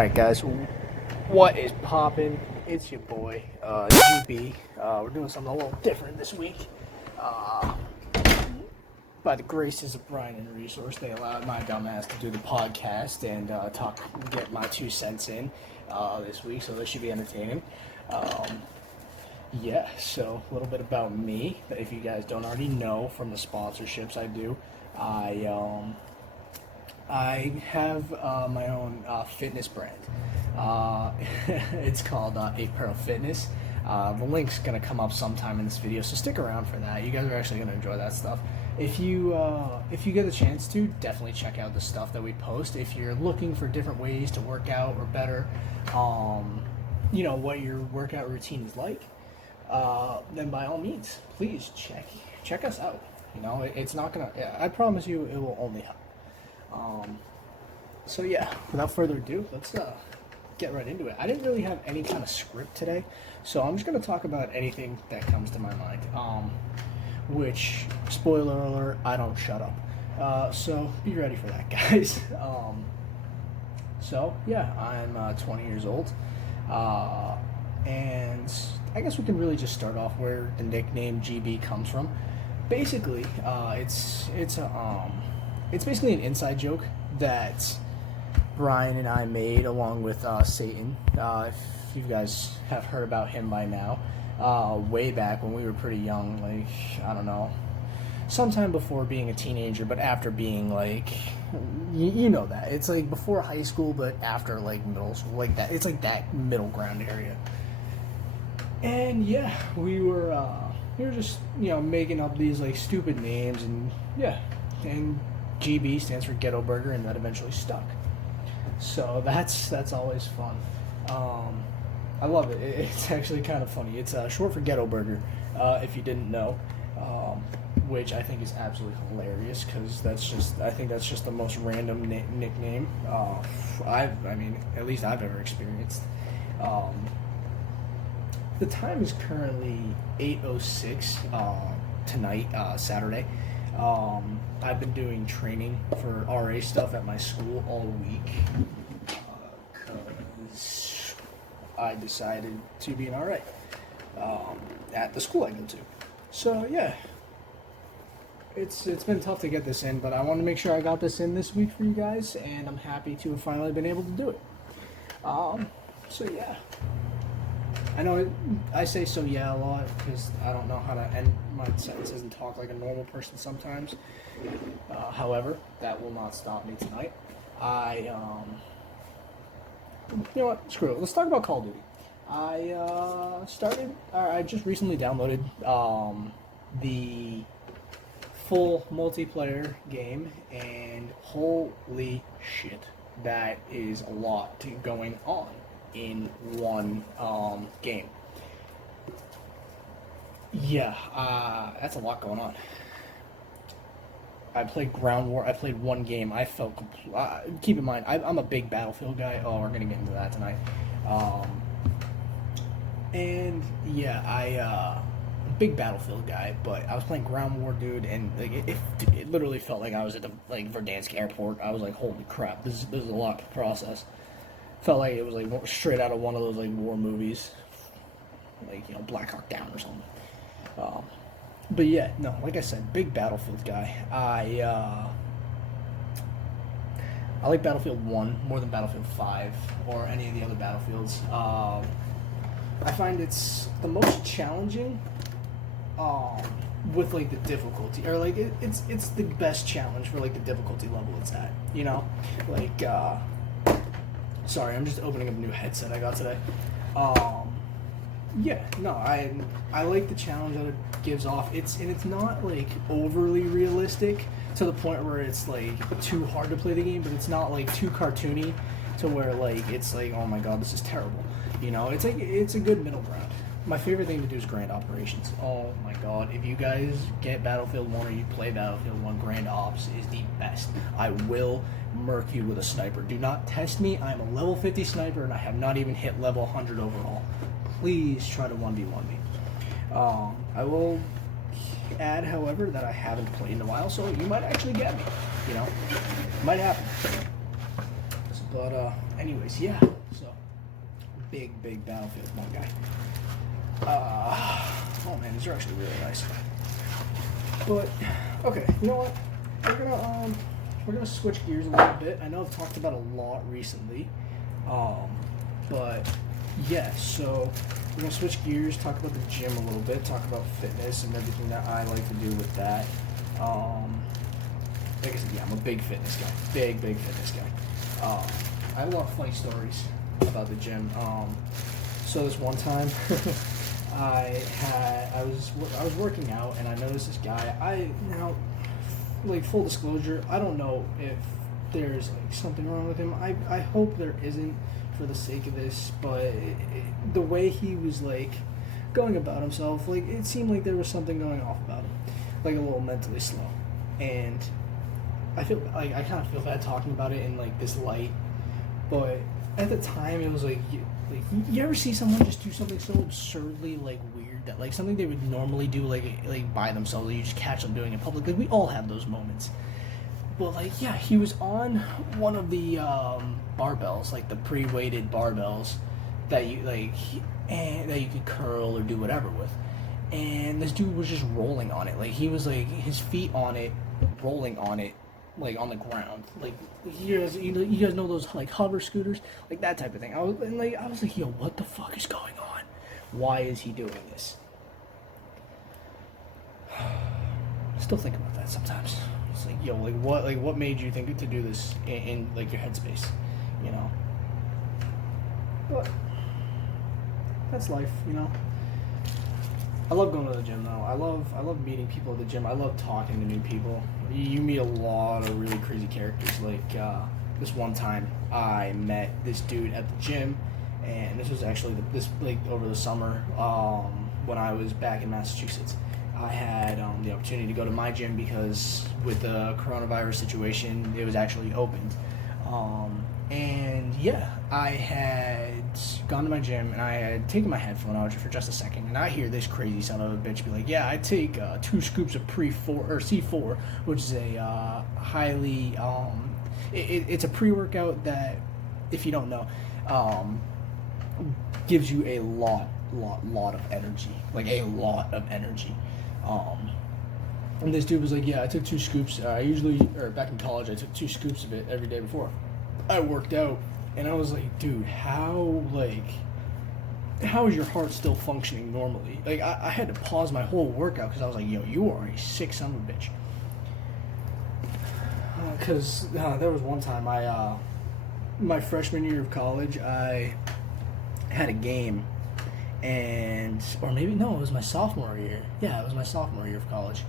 Alright guys, what is poppin'? It's your boy, GB. We're doing something a little different this week. By the graces of Brian and Resource, they allowed my dumbass to do the podcast and get my 2 cents in this week, so this should be entertaining. Yeah, so a little bit about me, if you guys don't already know from the sponsorships I do. I have my own fitness brand. It's called 8 Pearl Fitness. The link's gonna come up sometime in this video, so stick around for that. You guys are actually gonna enjoy that stuff. If you get a chance to, definitely check out the stuff that we post. If you're looking for different ways to work out or better, what your workout routine is like, then by all means, please check us out. It's not gonna. I promise you, it will only help. So yeah, without further ado, let's get right into it. I didn't really have any kind of script today, so I'm just going to talk about anything that comes to my mind, which, spoiler alert, I don't shut up. So be ready for that, guys. So yeah, I'm 20 years old, and I guess we can really just start off where the nickname GB comes from. Basically, it's basically an inside joke that Brian and I made along with Satan. If you guys have heard about him by now, way back when we were pretty young, like, I don't know, sometime before being a teenager, but after being like, you know that. It's like before high school, but after like middle school, like that. It's like that middle ground area. And yeah, we were just, making up these like stupid names, and yeah, and GB stands for Ghetto Burger, and that eventually stuck. So that's always fun. I love it. It's actually kind of funny. It's short for Ghetto Burger, if you didn't know, which I think is absolutely hilarious, because I think that's just the most random nickname at least I've ever experienced. The time is currently 8:06 tonight, Saturday. I've been doing training for RA stuff at my school all week because I decided to be an RA at the school I go to. So yeah, it's been tough to get this in, but I want to make sure I got this in this week for you guys, and I'm happy to have finally been able to do it. So yeah. I know I say so yeah a lot because I don't know how to end my sentences and talk like a normal person sometimes. However, that will not stop me tonight. You know what? Screw it. Let's talk about Call of Duty. I just recently downloaded the full multiplayer game, and holy shit, that is a lot going on in one game. Yeah, that's a lot going on. I played Ground War. I played one game. I felt keep in mind, I'm a big Battlefield guy. Oh, we're gonna get into that tonight. And yeah, big Battlefield guy, but I was playing Ground War, dude, and like it literally felt like I was at the Verdansk airport. I was like, holy crap, this is a lot to process. Felt like it was like straight out of one of those like war movies, like Black Hawk Down or something. But yeah, no, like I said, big Battlefield guy. I like Battlefield 1 more than Battlefield 5 or any of the other Battlefields. I find it's the most challenging with like the difficulty, or like it's the best challenge for like the difficulty level it's at. Sorry, I'm just opening up a new headset I got today. Yeah, no, I like the challenge that it gives off. It's not like overly realistic to the point where it's like too hard to play the game, but it's not like too cartoony to where like it's like, oh my god, this is terrible. It's a good middle ground. My favorite thing to do is Grand Operations. Oh my god, if you guys get Battlefield 1 or you play Battlefield 1, Grand Ops is the best. I will murk you with a sniper. Do not test me. I'm a level 50 sniper and I have not even hit level 100 overall. Please try to 1v1 me. I will add, however, that I haven't played in a while, so you might actually get me. Might happen. But anyways, yeah. So big Battlefield 1 guy. Oh man, these are actually really nice. But okay, you know what? We're gonna switch gears a little bit. I know I've talked about a lot recently, but yeah. So we're gonna switch gears, talk about the gym a little bit, talk about fitness and everything that I like to do with that. Like I said, yeah, I'm a big fitness guy, big fitness guy. I have a lot of funny stories about the gym. So this one time, I was working out and I noticed this guy. Like full disclosure, I don't know if there's like something wrong with him. I hope there isn't for the sake of this, but the way he was like going about himself, like it seemed like there was something going off about him, like a little mentally slow, and I feel like I kind of feel bad talking about it in like this light, but at the time it was like you ever see someone just do something so absurdly like weird that like something they would normally do like by themselves, like, you just catch them doing it in public. Like we all have those moments. But like yeah, he was on one of the barbells, like the pre-weighted barbells that you that you could curl or do whatever with, and this dude was just rolling on it. Like he was like his feet on it, rolling on it, like on the ground. Like you guys know those like hover scooters, like that type of thing. I was like, yo, what the fuck is going on? Why is he doing this? Still think about that sometimes. It's like, yo, what made you think to do this in like your headspace, you know? But that's life, you know. I love going to the gym though. I love meeting people at the gym. I love talking to new people. You meet a lot of really crazy characters. Like this one time, I met this dude at the gym, and this was actually over the summer when I was back in Massachusetts. I had the opportunity to go to my gym because with the coronavirus situation, it was actually opened. And yeah, I had gone to my gym and I had taken my headphone out for just a second, and I hear this crazy son of a bitch be like, yeah, I take 2 scoops of C4, which is a highly, it's a pre-workout that, if you don't know, gives you a lot of energy, like a lot of energy. And this dude was like, yeah, I took 2 scoops. Back in college, I took 2 scoops of it every day before I worked out. And I was like, dude, how is your heart still functioning normally? Like, I had to pause my whole workout because I was like, yo, you are a sick son of a bitch. Because there was one time my freshman year of college, I had a game. Or maybe, no, it was my sophomore year. Yeah, it was my sophomore year of college.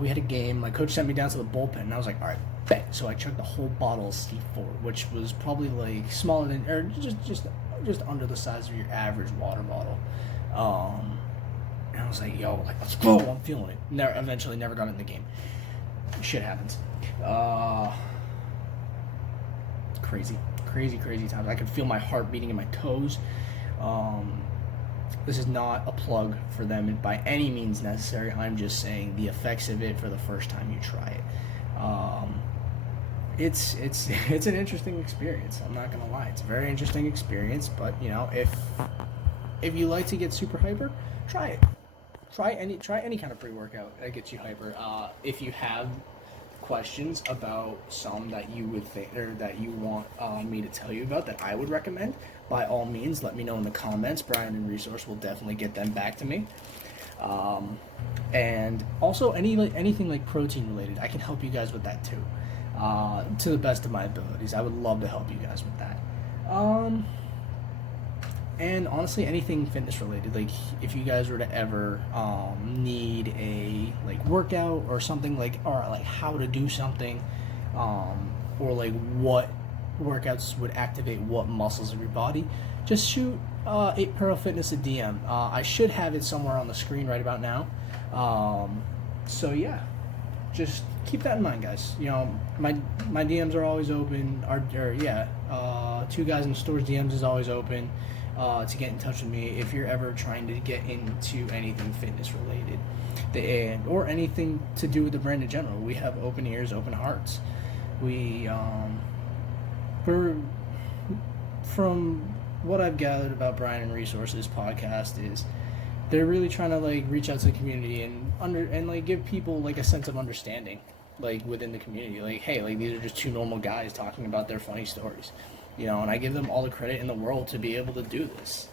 We had a game. My coach sent me down to the bullpen, and I was like, all right, bet. So I chugged the whole bottle of C4, which was probably like smaller than, or just under the size of your average water bottle. And I was like, yo, like, let's go. I'm feeling it. Eventually never got in the game. Shit happens. Crazy times. I could feel my heart beating in my toes. This is not a plug for them by any means necessary. I'm just saying the effects of it for the first time you try it. It's an interesting experience. I'm not gonna lie. It's a very interesting experience. But you know, if you like to get super hyper, try it. Try any kind of pre-workout that gets you hyper. If you have questions about some that you would think or that you want me to tell you about that I would recommend, by all means let me know in the comments. Brian and Resource will definitely get them back to me. And also anything like protein related, I can help you guys with that too, to the best of my abilities. I would love to help you guys with that. And honestly, anything fitness related, like if you guys were to ever need a like workout or something, like, or like how to do something, or like what workouts would activate what muscles of your body, just shoot 8 Pearl Fitness a DM. I should have it somewhere on the screen right about now. So yeah, just keep that in mind, guys. You know, my DMs are always open. Two Guys in the Store's DMs is always open. To get in touch with me if you're ever trying to get into anything fitness related, or anything to do with the brand in general. We have open ears, open hearts. We're from what I've gathered about Brian and Resources podcast is they're really trying to like reach out to the community and like give people like a sense of understanding like within the community. Like, hey, like these are just two normal guys talking about their funny stories, and I give them all the credit in the world to be able to do this.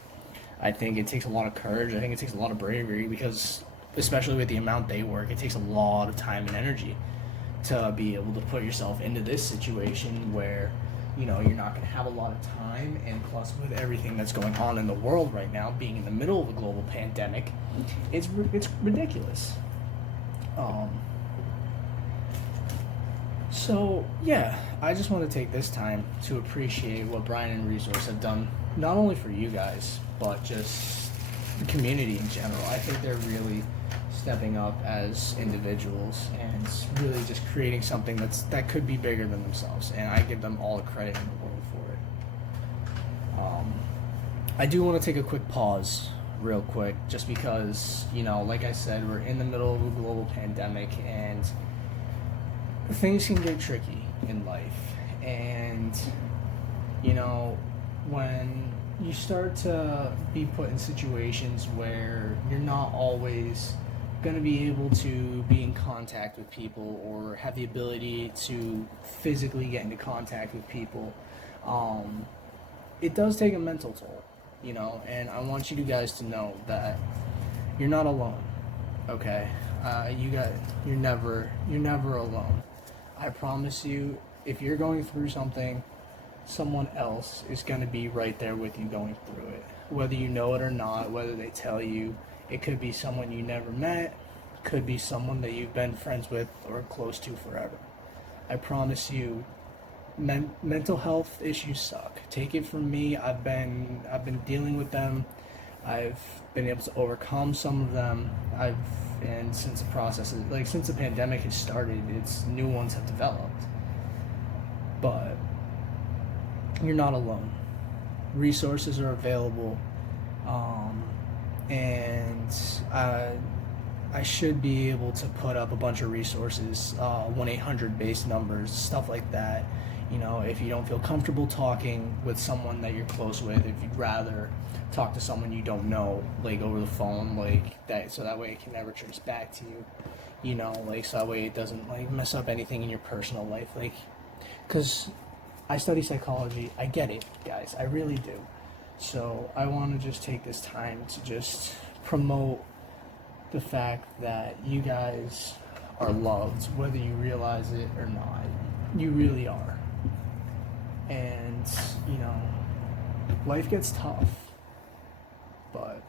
I think it takes a lot of courage. I think it takes a lot of bravery because, especially with the amount they work, it takes a lot of time and energy to be able to put yourself into this situation where, you're not going to have a lot of time, and plus with everything that's going on in the world right now, being in the middle of a global pandemic, it's ridiculous. So, yeah, I just want to take this time to appreciate what Brian and Resource have done, not only for you guys, but just the community in general. I think they're really stepping up as individuals and really just creating something that could be bigger than themselves, and I give them all the credit in the world for it. I do want to take a quick pause real quick, just because, like I said, we're in the middle of a global pandemic, and things can get tricky in life. And, when you start to be put in situations where you're not always going to be able to be in contact with people or have the ability to physically get into contact with people, it does take a mental toll, and I want you guys to know that you're not alone, okay? You're never alone. I promise you, if you're going through something, someone else is going to be right there with you going through it. Whether you know it or not, whether they tell you, it could be someone you never met, could be someone that you've been friends with or close to forever. I promise you, mental health issues suck. Take it from me, I've been dealing with them. I've been able to overcome some of them. And since the pandemic has started, new ones have developed. But you're not alone. Resources are available, and I should be able to put up a bunch of resources, 1-800 based numbers, stuff like that. If you don't feel comfortable talking with someone that you're close with, if you'd rather talk to someone you don't know, like over the phone, like that, so that way it can never trace back to you, so that way it doesn't like mess up anything in your personal life, because I study psychology. I get it, guys. I really do. So I want to just take this time to just promote the fact that you guys are loved, whether you realize it or not. You really are. And, life gets tough. But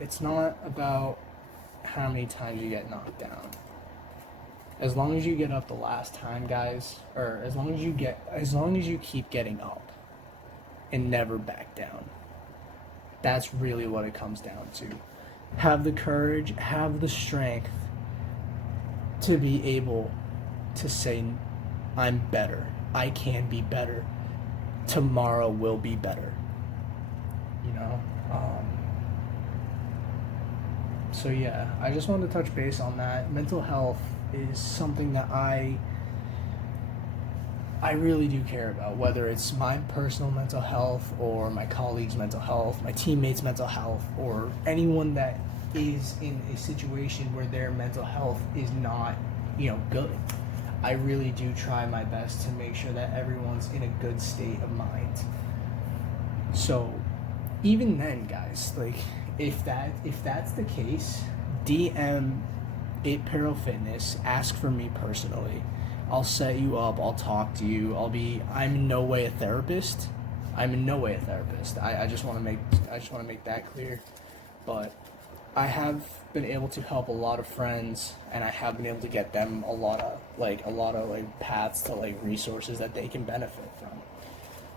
it's not about how many times you get knocked down. As long as you get up the last time, guys, or as long as you keep getting up and never back down, that's really what it comes down to. Have the courage, have the strength to be able to say, I'm better. I can be better. Tomorrow will be better. So yeah, I just wanted to touch base on that. Mental health is something that I really do care about, whether it's my personal mental health or my colleagues' mental health, my teammates' mental health, or anyone that is in a situation where their mental health is not, good. I really do try my best to make sure that everyone's in a good state of mind. So even then, guys, if that's the case, DM 8 Fitness, ask for me personally. I'll set you up, I'll talk to you. I'm in no way a therapist. I just want to make that clear. But I have been able to help a lot of friends, and I have been able to get them a lot of paths to resources that they can benefit from.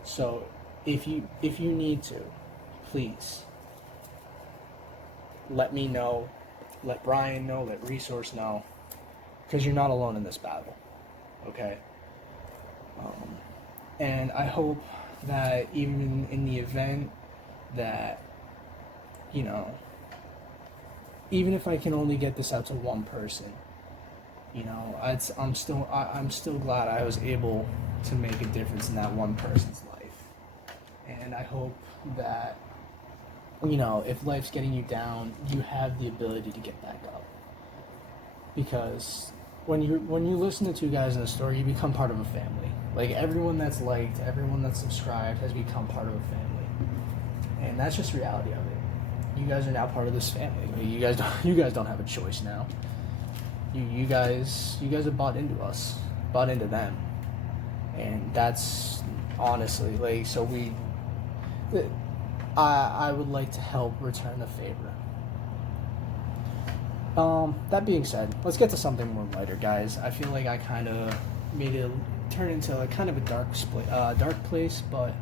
So if you need to, please let me know, let Brian know, let Resource know, because you're not alone in this battle, okay? And I hope that even in the event that, even if I can only get this out to one person, I'm still glad I was able to make a difference in that one person's life. And and I hope that, you know, if life's getting you down, you have the ability to get back up. Because when you listen to two guys in a story, you become part of a family. Like, everyone that's liked, everyone that's subscribed has become part of a family, and that's just reality of it. You guys are now part of this family. You guys don't have a choice now. You guys have bought into us, bought into them, and that's honestly, like, so I would like to help return the favor. That being said, let's get to something more lighter, guys. I feel like I kind of made it turn into a kind of a dark place, but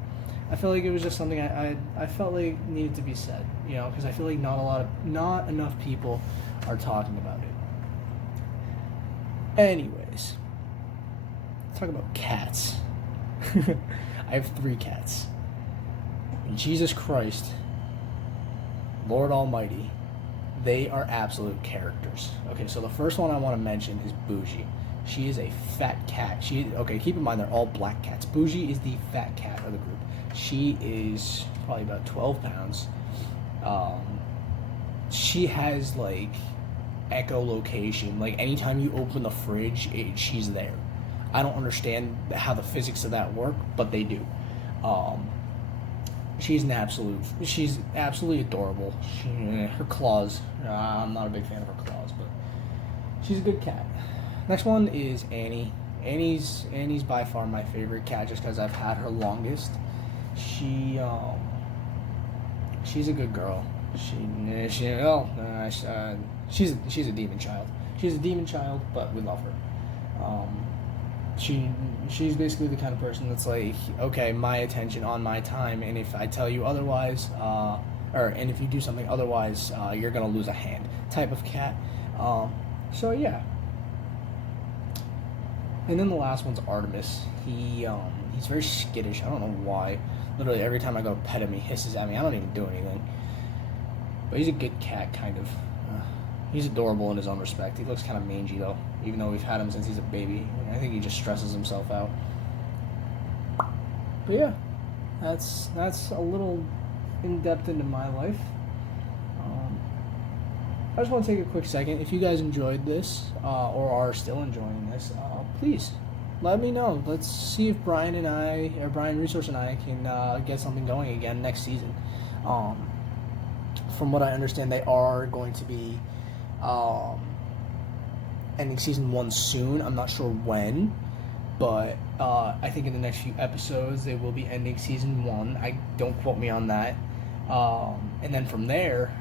I feel like it was just something I felt like needed to be said, you know, because I feel like not enough people are talking about it. Anyways, let's talk about cats. I have 3 cats. Jesus Christ, Lord Almighty, they are absolute characters. Okay, so the first one I want to mention is Bougie. She is a fat cat. Keep in mind they're all black cats. Bougie is the fat cat of the group. She is probably about 12 pounds. She has like echolocation. Like, anytime you open the fridge, she's there. I don't understand how the physics of that work, but they do. She's absolutely adorable. Her claws, I'm not a big fan of her claws, but she's a good cat. Next one is Annie. Annie's by far my favorite cat, just because I've had her longest. She's a good girl. She's a demon child. She's a demon child, but we love her. She's basically the kind of person that's like, okay, my attention on my time, and if I tell you otherwise, and if you do something otherwise, you're gonna lose a hand type of cat. So yeah. And then the last one's Artemis. He's very skittish. I don't know why. Literally every time I go pet him, he hisses at me. I don't even do anything. But he's a good cat, kind of. He's adorable in his own respect. He looks kind of mangy, though, even though we've had him since he's a baby. I think he just stresses himself out. But yeah, that's a little in-depth into my life. I just want to take a quick second. If you guys enjoyed this, or are still enjoying this, please let me know. Let's see if Brian Resource and I can get something going again next season. From what I understand, they are going to be ending season 1 soon. I'm not sure when, but I think in the next few episodes they will be ending season 1. Don't quote me on that. And then from there,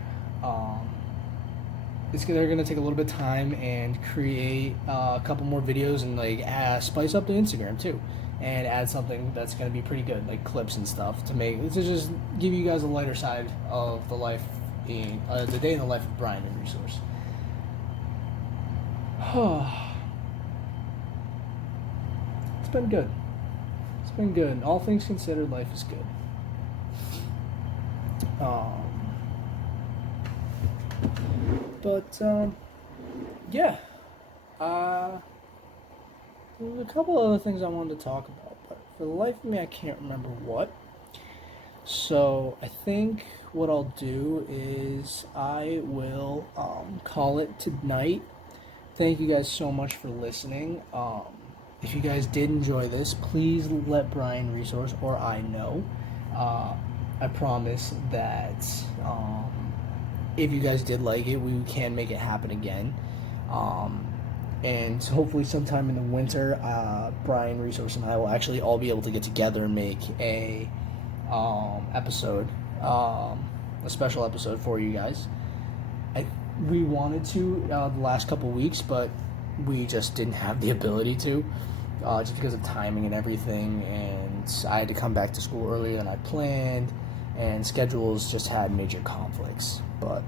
they're gonna take a little bit of time and create a couple more videos and like spice up the Instagram too, and add something that's gonna be pretty good, like clips and stuff, to just give you guys a lighter side of the life the day in the life of Brian and Resource. It's been good. All things considered, life is good. Yeah. There's a couple other things I wanted to talk about, but for the life of me, I can't remember what. So I think what I'll do is I will call it tonight. Thank you guys so much for listening. If you guys did enjoy this, please let Brian Resource or I know. I promise that if you guys did like it, we can make it happen again. And hopefully sometime in the winter, Brian Resource and I will actually all be able to get together and make a episode, a special episode for you guys. We wanted to the last couple weeks, but we just didn't have the ability to, just because of timing and everything, and I had to come back to school earlier than I planned, and schedules just had major conflicts. But